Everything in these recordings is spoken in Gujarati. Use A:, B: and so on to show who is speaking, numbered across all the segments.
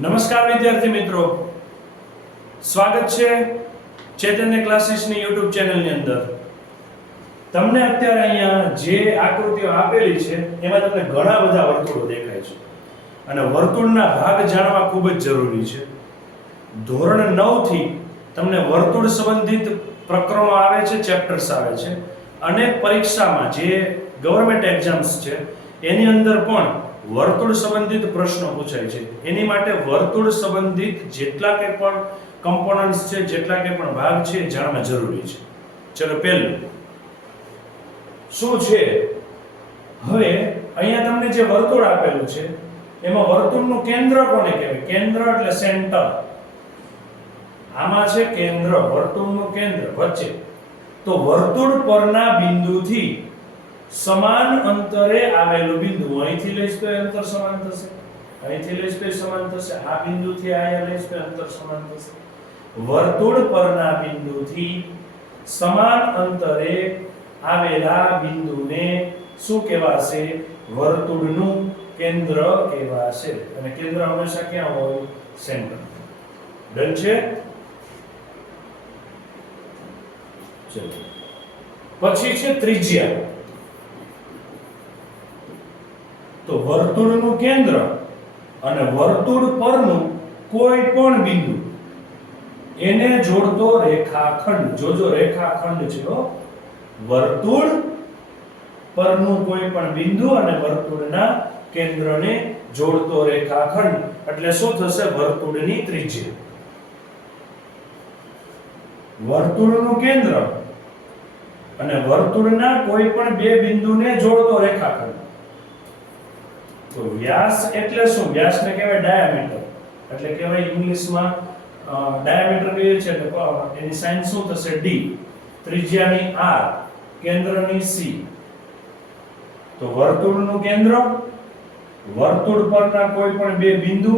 A: નમસ્કાર વિદ્યાર્થી મિત્રો. સ્વાગત છે ચૈતન્ય ક્લાસીસની યુટ્યુબ ચેનલની અંદર. તમને અત્યારે અહીંયા જે આકૃતિઓ આપેલી છે, એમાં તમને ઘણા બધા વર્તુળો દેખાય છે. અને વર્તુળના ભાગ જાણવા ખૂબ જ જરૂરી છે. ધોરણ 9 થી તમને વર્તુળ સંબંધિત પ્રકરણો આવે છે, ચેપ્ટર્સ આવે છે. અને પરીક્ષામાં જે ગવર્મેન્ટ એક્ઝામ્સ છે, એની અંદર પણ વર્તુળ સંબંધિત પ્રશ્નો પૂછાય છે. એની માટે વર્તુળ સંબંધિત જેટલા કંઈ પણ કમ્પોનન્ટ્સ છે, જેટલા કંઈ પણ ભાગ છે જાણવા જરૂરી છે. ચલો પહેલું. શું છે? હવે અહીંયા તમને જે વર્તુળ આપેલું છે, એમાં વર્તુળનું કેન્દ્ર કોને કહેવાય? કેન્દ્ર એટલે સેન્ટર. આમાં છે કેન્દ્ર, વર્તુળનું કેન્દ્ર, વચ્ચે. તો વર્તુળ પરના બિંદુથી સમાન અંતરે આવેલું બિંદુ અહીંથી લઈશ તો અંતર સમાન થશે. અહીંથી લઈશ તો સમાન થશે. આ બિંદુથી અહીંયા લઈશ તો અંતર સમાન થશે. વર્તુળ પરના બિંદુથી સમાન અંતરે આવેલા બિંદુને શું કહેવાશે? વર્તુળનું કેન્દ્ર કહેવાશે. અને કેન્દ્ર હંમેશા ક્યાં હોય? સેન્ટર. ડન છે? ચલો. પછી છે ત્રિજ્યા તો વર્તુળનું કેન્દ્ર અને વર્તુળ પરનું કોઈ પણ બિંદુ. એને જોડતો રેખાખંડ. જોજો રેખાખંડ છે વર્તુળ પરનું કોઈ પણ બિંદુ અને વર્તુળના કેન્દ્રને જોડતો રેખાખંડ. એટલે શું થશે? વર્તુળની ત્રિજ્યા. વર્તુળનું કેન્દ્ર અને વર્તુળના કોઈ પણ બે બિંદુને જોડતો રેખાખંડ. તો વ્યાસ એટલે શું? વ્યાસને કહેવાય ડાયામીટર એટલે કહેવાય ઇંગ્લિશમાં ડાયામીટર કહીએ છે? એની સાઇન શું થશે? ડી ત્રિજ્યાની આર કેન્દ્રની સી તો વર્તુળનું કેન્દ્ર, વર્તુળ પરના કોઈ પણ બે બિંદુ,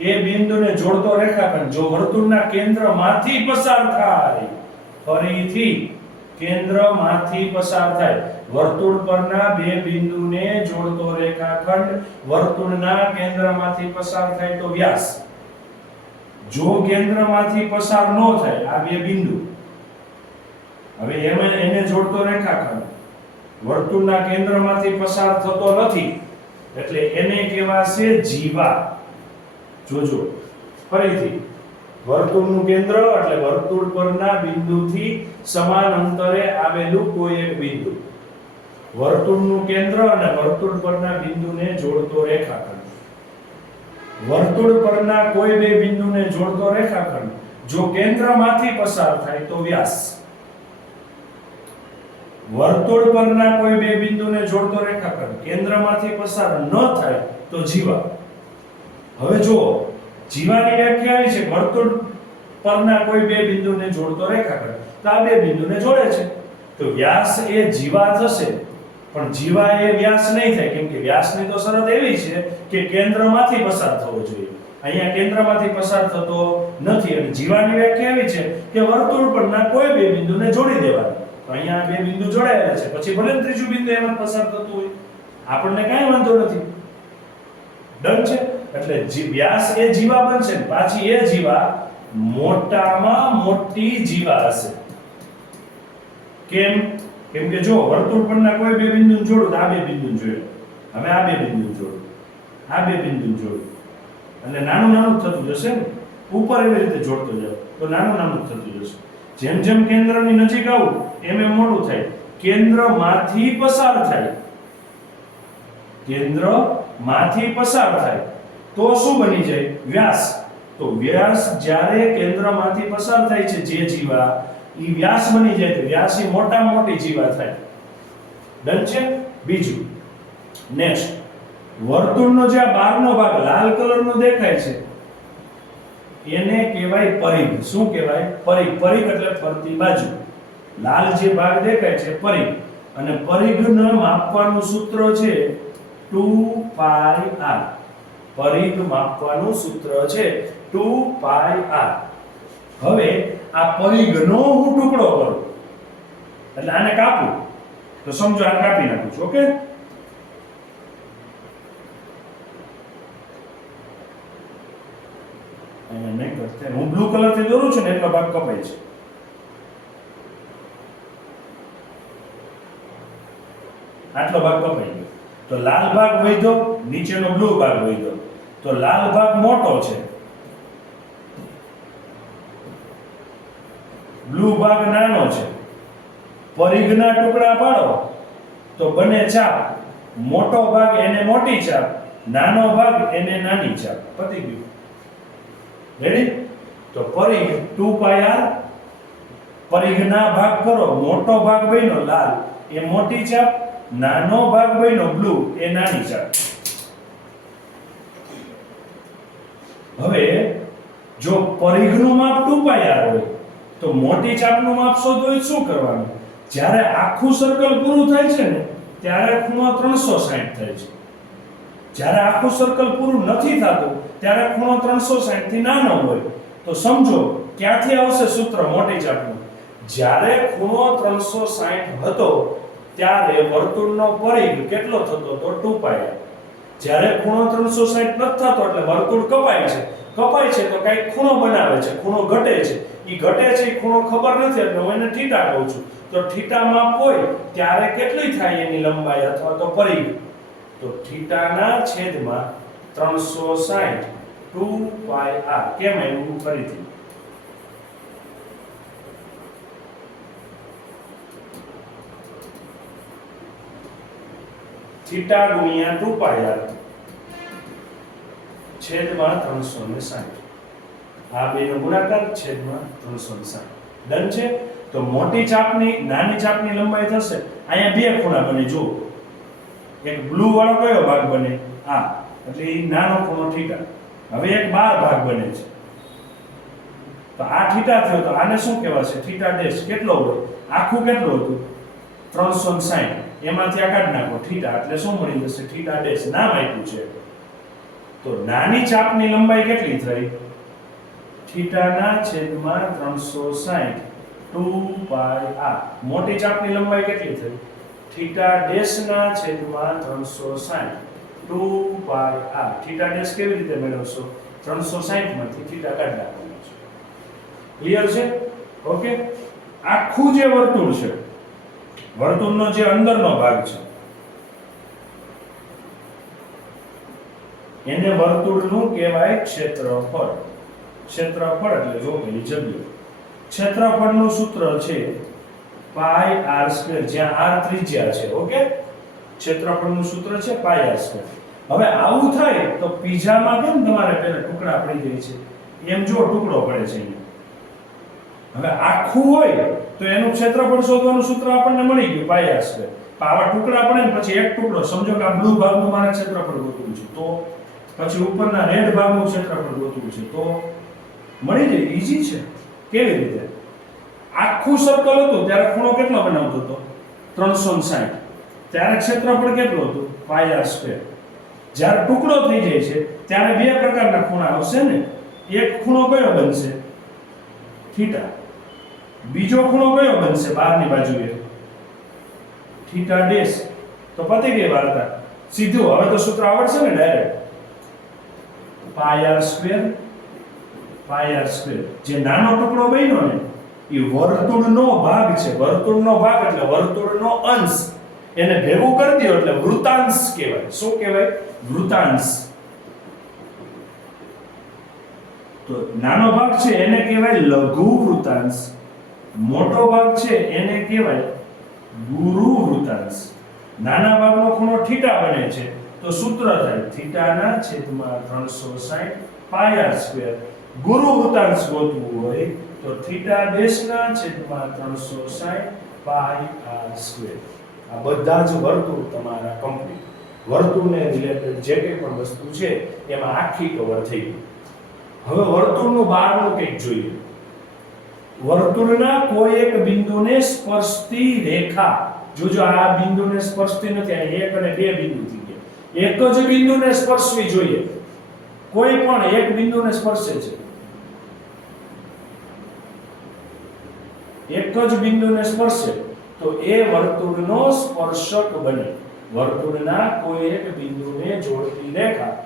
A: એ બિંદુને જોડતો રેખાખંડ. જો વર્તુળના કેન્દ્રમાંથી પસાર થાય, ફરીથી કેન્દ્રમાંથી પસાર થાય વર્તુળ પરના બે બિંદુને જોડતો રેખાખંડ વર્તુળના કેન્દ્રમાંથી પસાર થાય તો વ્યાસ. જો કેન્દ્રમાંથી પસાર ન થાય, આ બે બિંદુ. હવે એમાં એને જોડતો રેખાખંડ. વર્તુળના કેન્દ્રમાંથી પસાર થતો નથી, એટલે એને કહેવાશે જીવા. જોજો. ફરીથી, વર્તુળનું કેન્દ્ર એટલે વર્તુળ પરના બિંદુથી સમાન અંતરે આવેલું કોઈ એક બિંદુ. વર્તુળનું કેન્દ્ર અને વર્તુળ પરના બિંદુને જોડતો રેખાખંડ. વર્તુળ પરના કોઈ બે બિંદુને જોડતો રેખાખંડ. જો કેન્દ્રમાંથી પસાર થાય તો વ્યાસ. વર્તુળ પરના કોઈ બે બિંદુને જોડતો રેખાખંડ કેન્દ્રમાંથી પસાર ન થાય તો જીવા. હવે જુઓ, જીવાની વ્યાખ્યા આવી છે. વર્તુળ પરના કોઈ બે બિંદુને જોડતો રેખાખંડ. તો આ બે બિંદુને જોડે છે. તો વ્યાસ એ જીવા થશે. પણ જીવા એ વ્યાસ નહીં થાય. કેમ કે વ્યાસની તો શરત એવી છે કે કેન્દ્રમાંથી પસાર થવો જોઈએ. અહીંયા કેન્દ્રમાંથી પસાર થતો નથી અને જીવાની વ્યાખ્યા એવી છે કે વર્તુળ પરના કોઈ બે બિંદુને જોડી દેવાના. અહીંયા બે બિંદુ જોડાયેલા છે. પછી ભલે ત્રીજું બિંદુ એમાં પસાર થતું હોય. આપણને કાંઈ વાંધો નથી. ડન છે? એટલે વ્યાસ એ જીવા બનશે પાછી એ જીવા મોટામાં મોટી જીવા હશે. કેમ? કેમ કે જો વર્તુળ પરના કોઈ બે બિંદુ જોડો તો આ બે બિંદુ જોડો હવે આ બે બિંદુ જોડો. આ બે બિંદુ જોડો. એટલે નાનું નાનું થતું જશે ને. ઉપર એવી રીતે જોડતો જાવ તો નાનું નાનું થતું જશે. જેમ જેમ કેન્દ્રની નજીક આવું, એમ એમ મોટું થાય. કેન્દ્રમાંથી પસાર થાય. કેન્દ્રમાંથી પસાર થાય. તો શું બની જાય? વ્યાસ. તો વ્યાસ જ્યારે કેન્દ્રમાંથી પસાર થાય છે જે જીવા ઈ વ્યાસ બની જાય તો વ્યાસ એ મોટા મોટી જીવા થાય. ડન છે? બીજું. નેક્સ્ટ વર્તુળનો જે આ બહારનો ભાગ લાલ કલરનો દેખાય છે, એને કહેવાય પરિઘ. શું કહેવાય? પરિઘ. પરિઘ એટલે ફરતી બાજુ. લાલ જે ભાગ દેખાય છે, પરિઘ. અને પરિઘને માપવાનું સૂત્ર છે 2 પાઈ r પરિઘ માપવાનું સૂત્ર છે 2 પાઈ r હવે આ પરિઘનો હું ટુકડો કરું. એટલે આને કાપું. તો સમજો આ કાપી નાખું છું, ઓકે? નહીં કરતે. હું બ્લુ કલરથી દોરું છું ને એટલો ભાગ કપાય છે. આટલો ભાગ કપાઈ ગયો. તો લાલ ભાગ વધ્યો, નીચેનો બ્લુ ભાગ વધ્યો. તો લાલ ભાગ મોટો છે. બ્લુ ભાગ નાનો છે. પરિઘના ટુકડા પાડો. તો બને ચાપ મોટો ભાગ એને મોટી ચાપ નાનો ભાગ એને નાની ચાપ પતી ગયું. રેડી તો પરિઘ ટુ પાય આર. પરિઘના ભાગ કરો. મોટો ભાગ બન્યો લાલ. એ મોટી ચાપ નાનો ભાગ બન્યો બ્લુ. એ નાની ચાપ હવે જો પરિઘનું માપ 2 પાય આર હોય તો મોટી ચાપનું માપ શોધવું શું કરવાનું? જ્યારે આખું સર્કલ પૂરું થાય છે ને, ત્યારે ખૂણો 360 થાય છે. જ્યારે આખું સર્કલ પૂરું નથી થતું, ત્યારે ખૂણો 360 થી નાનો હોય. તો સમજો, ક્યાંથી આવશે સૂત્ર મોટી ચાપનું? જ્યારે ખૂણો 360 હતો, ત્યારે વર્તુળનો પરિઘ કેટલો થતો તો ટુ પાય જ્યારે ખૂણો 360 નથી થતો, એટલે વર્તુળ કપાય છે. કપાય છે તો કઈ ખૂણો બનાવે છે, ખૂણો ઘટે છે. ઈ ઘટે છે, ઈ ખૂણો ખબર નથી, એટલે હું એને થીટા કહું છું. તો થીટા માપ હોય, ત્યારે કેટલી થાય એની લંબાઈ અથવા તો પરિઘ? તો થીટાના છેદમાં 360 2 પાઈ આર. કેમ આવ્યું ફરીથી. થીટા ગુણ્યા 2 પાઈ આર છેદમાં 360 આ બેનો ગુણાકાર છેદમાં 360 ડન છે? તો મોટી ચાપની નાની ચાપની લંબાઈ થશે. અહીંયા બે ખૂણા બને જો એક બ્લુ વાળો કયો ભાગ બને? આ. એટલે એ નાનો ખૂણો થીટા. હવે એક બાર ભાગ બને છે. તો આ થીટા થયો, તો આને શું કહેવાશે? Theta dash. કેટલો હોય? આખું કેટલું હતું? 360 એમાંથી આ કાઢી નાખો. થીટા. એટલે શું મળી જશે? Theta dash. નામ આપ્યું છે. તો નાની ચાપની લંબાઈ કેટલી થઈ? થીટાના છેદમાં 360 2 પાઈ આ મોટી ચાપની લંબાઈ કેટલી થઈ? થીટા ડેશના છેદમાં 360 2 પાઈ r થીટા ડેશ કેવી રીતે મેળવશો? 360 માંથી થીટા કાઢી નાખવાનો છે. ક્લિયર છે? ઓકે આખું જે વર્તુળ છે, વર્તુળનો જે અંદરનો ભાગ છે, એને વર્તુળનું કહેવાય ક્ષેત્રફળ. ક્ષેત્રફળ એટલે જો પેલી જગ્યા. ક્ષેત્રફળનું સૂત્ર છે પાઈ આર સ્ક્વેર, જ્યાં આર ત્રિજ્યા છે, ઓકે? ક્ષેત્રફળનું સૂત્ર છે પાઈ આર સ્ક્વેર. હવે આવું થાય તો પીઝામાં કેમ તમારે પહેલા ટુકડા પડી જાય છે? એમ જો ટુકડો પડે છે હવે આખું હોય તો એનું ક્ષેત્રફળ શોધવાનું સૂત્ર આપણને મળી ગયું, પાઈ આર સ્ક્વેર. આવા ટુકડા પડે ને પછી એક ટુકડો, સમજો કે આ બ્લુ ભાગનું મારે ક્ષેત્રફળ ગોતવું છે, તો? પછી ઉપરના રેડ ભાગનું ક્ષેત્રફળ ગોતવું છે, તો? મળી જાય ઈઝી છે. કેવી રીતે? આખું સર્કલ હતું, ત્યારે ખૂણો કેટલો બનાવતો હતો? 360 ત્યારે ક્ષેત્રફળ કેટલું હતું? પાય આર સ્ક્વેર જ્યારે ટુકડો થઈ જાય છે, ત્યારે બે પ્રકારના ખૂણા આવશે ને? એક ખૂણો કયો બનશે? થીટા બીજો ખૂણો કયો બનશે? બહારની બાજુએ. થીટા ડેશ તો પતી ગઈ વાર્તા. સીધું. હવે તો સૂત્ર આવડશે ને direct pi R square R square. જે નાનો ટુકડો બન્યો ને, એ વર્તુળનો ભાગ છે. વર્તુળનો ભાગ એટલે વર્તુળનો અંશ. એને ભેગું કરી દો એટલે વૃતાંશ કહેવાય. શું કહેવાય? વૃતાંશ. તો નાનો ભાગ છે, એને કહેવાય લઘુ વૃતાંશ. મોટો ભાગ છે, એને કહેવાય ગુરુ વૃતાંશ. નાના ભાગનો ખૂણો થીટા બને છે. તો સૂત્ર થાય. થીટાના છેદમાં 360 પાઈ આર સ્ક્વેર. ગુરુ વૃતાંશ ગોતવું હોય તો થીટા ડેશના છેદમાં 360 પાઈ આર સ્ક્વેર. આ બધા જ વર્તુળ તમારા કમ્પ્લીટ વર્તુળને રિલેટેડ જે કંઈ પણ વસ્તુ છે, એમાં આખી કવર થઈ ગઈ. હવે વર્તુળનું બહારનું કંઈક જોઈએ. વર્તુળના કોઈ એક બિંદુને સ્પર્શતી રેખા. જોજો, આ બિંદુને સ્પર્શતી નથી, આ એક અને બે બિંદુ થઈ ગયા. એક જ બિંદુને સ્પર્શવી જોઈએ. કોઈ પણ એક બિંદુને સ્પર્શે છે. એક જ બિંદુને સ્પર્શે તો એ વર્તુળનો સ્પર્શક બને. વર્તુળના કોઈ એક બિંદુને જોડતી રેખા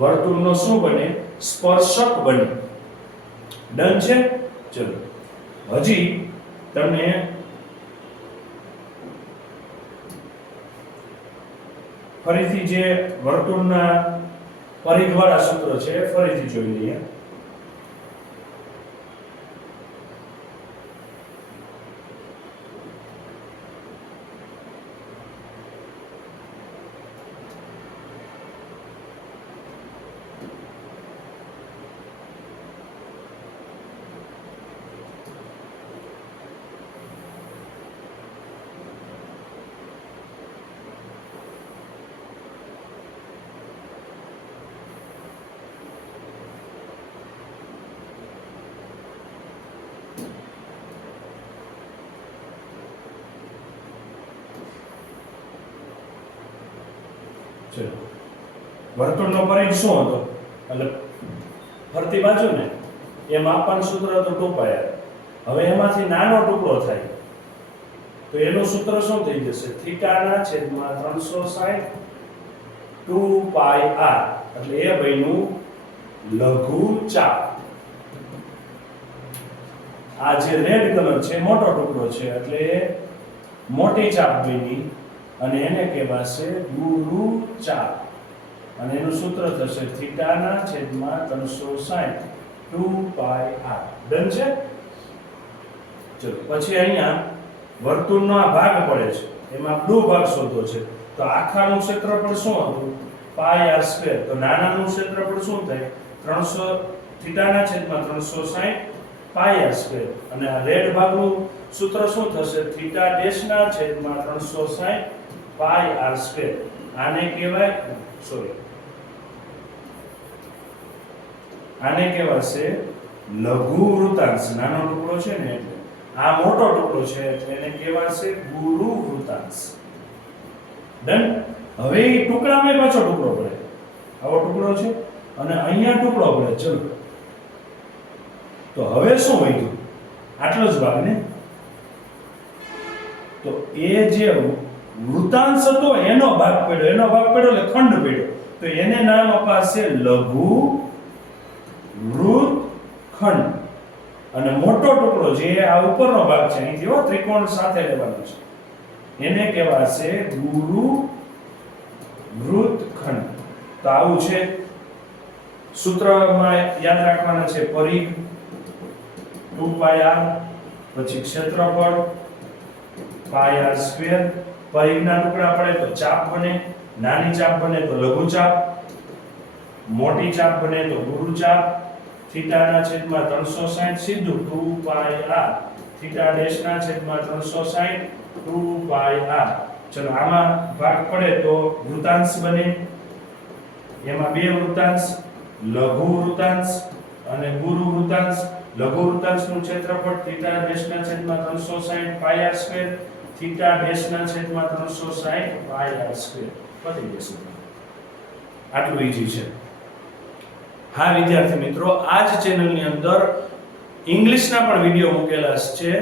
A: વર્તુળનો શું બને? સ્પર્શક બને. ડન છે? ચલો. હજી તમને ફરીથી જે વર્તુળના પરિઘવાળા સૂત્ર છે ફરીથી જોઈ લઈએ ચલો વર્તુળનો પરિઘ શું હતો? એટલે ફરતી બાજુ ને એ માપન સૂત્ર હતું ટુ હવે એમાંથી નાનો ટુકડો થાય. તો એનું સૂત્ર શું થઈ જશે? થીટાના છેદમાં ત્રણસો સાઠ ટુ પાય આર. એટલે એ ભાઈનું લઘુ ચાપ. આ જે રેડ કલર છે, મોટો ટુકડો છે, એટલે મોટી ચાપ બની અને એને કહેવાશે ગુરુ ચાપ. અને એનું સૂત્ર થશે થીટાના છેદમાં ત્રણસો સાઠ ટુ પાય આર. ડન છે? ચલો, પછી અહીંયા વર્તુળનો આ ભાગ પડે છે. એમાં બ્લુ ભાગ શોધો છે. તો આખાનું ક્ષેત્રફળ શું હતું? Pi R square. તો નાનાનું ક્ષેત્રફળ શું થાય? ત્રણસો, થીટાના છેદમાં ત્રણસો સાઠ પાય આર સ્ક્વેર. અને આ રેડ ભાગનું સૂત્ર શું થશે? થીટા ડેશના છેદમાં ત્રણસો સાઠ પાય આર સ્ક્વેર. આને કહેવાય, સોરી આને કહેવાશે લઘુ વૃતાંશ નાનો ટુકડો છે ને એટલે. આ મોટો ટુકડો છે એને કહેવાશે ગુરુ વૃતાંશ ડન હવે એ ટુકડામાં પાછો ટુકડો પડે. આવો ટુકડો છે અને અહીંયા ટુકડો પડે. ચલો. તો હવે શું વધ્યું આટલો જ ભાગ ને? તો એ જે વૃતાંશ હતો એનો ભાગ પડ્યો. એનો ભાગ પડ્યો એટલે ખંડ પડ્યો. તો એને નામ અપાશે લઘુ વૃત્તખંડ અને મોટો ટુકડો જે આ ઉપરનો ભાગ છે અહીંથી ત્રિકોણ સાથે લેવાનો છે. એને કહેવાશે ગુરુ વૃત્તખંડ તો આવું છે. સૂત્રમાં યાદ રાખવાના છે પરિઘ ટુ પાય, પછી ક્ષેત્રફળ, પાય સ્ક્વેર. પરિઘના ટુકડા પડે તો ચાપ બને, નાની ચાપ બને તો લઘુ ચાપ, મોટી ચાપ બને તો ગુરુ ચાપ થીટાના છેદમાં 360 સીધું 2 પાય આર. થીટા ડેશના છેદમાં 360 2 પાય આર. ચલો, આમાં ભાગ પડે તો વૃતાંશ બને. એમાં બે વૃતાંશ, લઘુ વૃતાંશ અને ગુરુ વૃતાંશ. લઘુ વૃતાંશનું ક્ષેત્રફળ થીટા ડેશના છેદમાં 360 પાય આર સ્ક્વેર, થીટા ડેશના છેદમાં 360 પાય આર સ્ક્વેર. પતી જશે. આટલું ઈઝી છે. હા, વિદ્યાર્થી મિત્રો, આ જ ચેનલની અંદર ઇંગ્લિશના પણ વીડિયો મૂકેલા છે.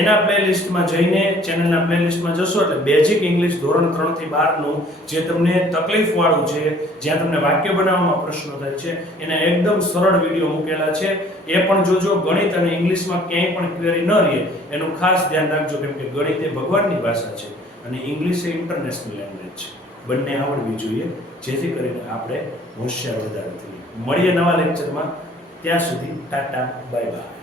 A: એના પ્લેલિસ્ટમાં જઈને ચેનલના પ્લેલિસ્ટમાં જશો એટલે બેઝિક ઇંગ્લિશ ધોરણ ત્રણથી બારનું જે તમને તકલીફવાળું છે, જ્યાં તમને વાક્ય બનાવવામાં પ્રશ્નો થાય છે, એના એકદમ સરળ વીડિયો મૂકેલા છે. એ પણ જોજો, ગણિત અને ઇંગ્લિશમાં ક્યાંય પણ ક્વેરી ન રહે, એનું ખાસ ધ્યાન રાખજો, કેમ કે ગણિત એ ભગવાનની ભાષા છે અને ઇંગ્લિશ એ ઇન્ટરનેશનલ લેંગ્વેજ છે. બંને આવડવી જોઈએ, જેથી કરીને આપણે હોશિયાર વધારે થઈએ મળીએ નવા લેક્ચરમાં ત્યાં સુધી ટાટા બાય બાય